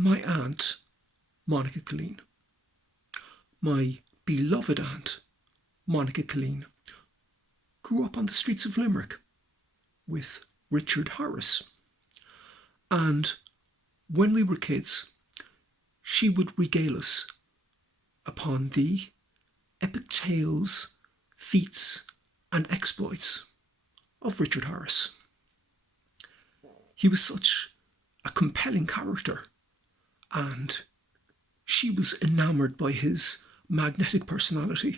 My Aunt Monica Killeen, my beloved Aunt Monica Killeen, grew up on the streets of Limerick with Richard Harris. And when we were kids, she would regale us upon the epic tales, feats, and exploits of Richard Harris. He was such a compelling character, and she was enamoured by his magnetic personality.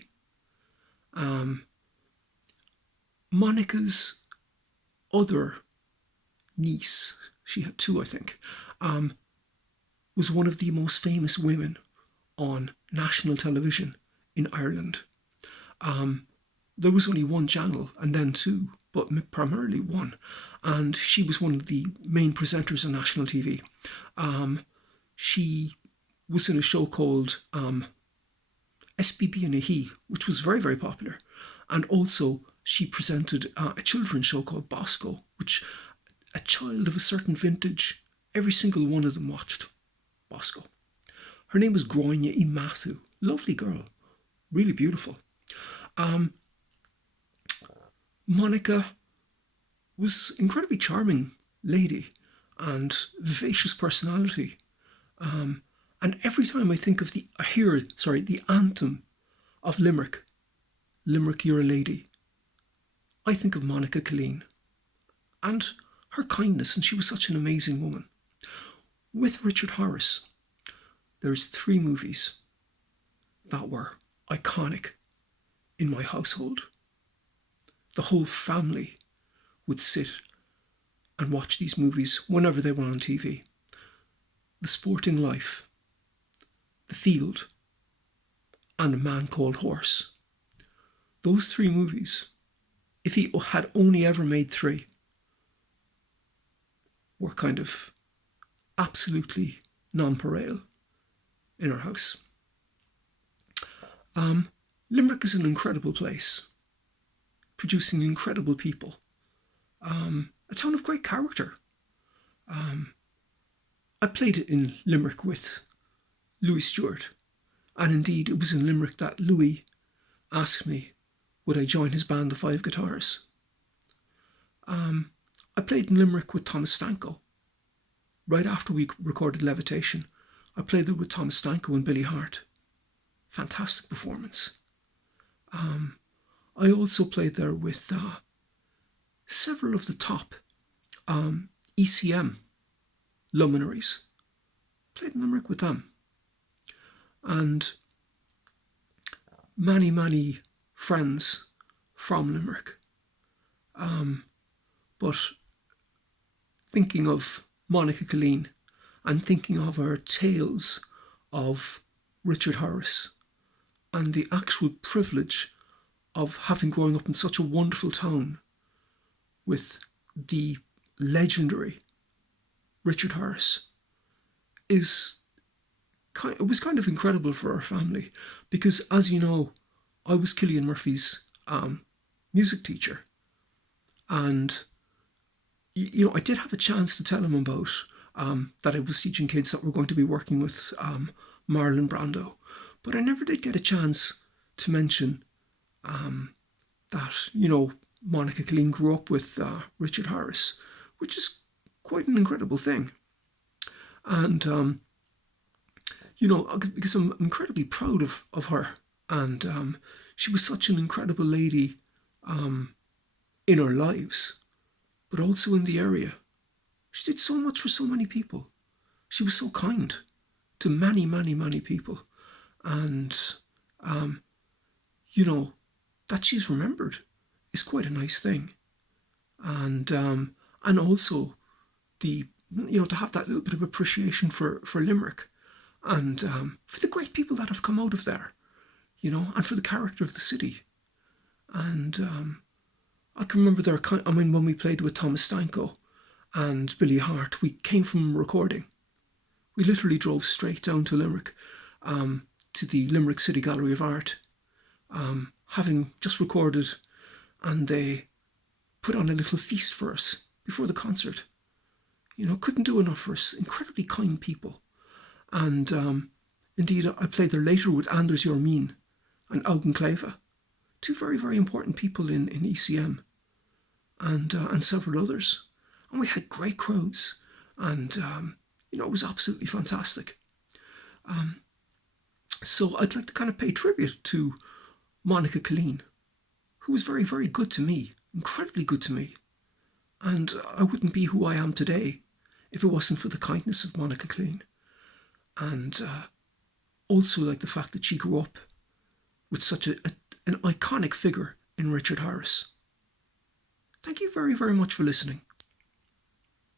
Monica's other niece, she had two, I think, was one of the most famous women on national television in Ireland. There was only one channel, and then two, but primarily one. And she was one of the main presenters on national TV. She was in a show called SBB and a He, which was very, very popular. And also she presented a children's show called Bosco, which a child of a certain vintage, every single one of them watched Bosco. Her name was Gronya E. Matthew. Lovely girl. Really beautiful. Monica was an incredibly charming lady and vivacious personality. And every time I think of the anthem of Limerick, Limerick, you're a lady, I think of Monica Killeen and her kindness, and she was such an amazing woman. With Richard Harris, there's 3 movies that were iconic in my household. The whole family would sit and watch these movies whenever they were on TV. The Sporting Life, The Field, and A Man Called Horse. Those 3 movies, if he had only ever made 3, were kind of absolutely nonpareil in our house. Limerick is an incredible place, producing incredible people. A town of great character. I played it in Limerick with Louis Stewart, and indeed it was in Limerick that Louis asked me would I join his band, the Five Guitars. I played in Limerick with Thomas Stanko. Right after we recorded Levitation, I played there with Thomas Stanko and Billy Hart. Fantastic performance. I also played there with several of the top ECM luminaries. Played in Limerick with them. And many, many friends from Limerick. But thinking of Monica Killeen and thinking of her tales of Richard Harris and the actual privilege of having grown up in such a wonderful town with the legendary Richard Harris it was kind of incredible for our family, because, as you know, I was Cillian Murphy's music teacher, and I did have a chance to tell him about that I was teaching kids that were going to be working with Marlon Brando, but I never did get a chance to mention that Monica Killeen grew up with Richard Harris, which is quite an incredible thing. And because I'm incredibly proud of her, and she was such an incredible lady in our lives, but also in the area. She did so much for so many people. She was so kind to many, many, many people. And, that she's remembered is quite a nice thing. And also to have that little bit of appreciation for Limerick and for the great people that have come out of there, and for the character of the city. And I can remember when we played with Thomas Stanko and Billy Hart, we came from recording. We literally drove straight down to Limerick, to the Limerick City Gallery of Art, having just recorded, and they put on a little feast for us before the concert. Couldn't do enough for us. Incredibly kind people. And indeed, I played there later with Anders Jormin and Augen Kleve, two very, very important people in ECM, and several others. And we had great crowds, and it was absolutely fantastic. So I'd like to kind of pay tribute to Monica Killeen, who was very, very good to me, incredibly good to me. And I wouldn't be who I am today if it wasn't for the kindness of Monica Killeen. And also like the fact that she grew up with such an iconic figure in Richard Harris. Thank you very, very much for listening.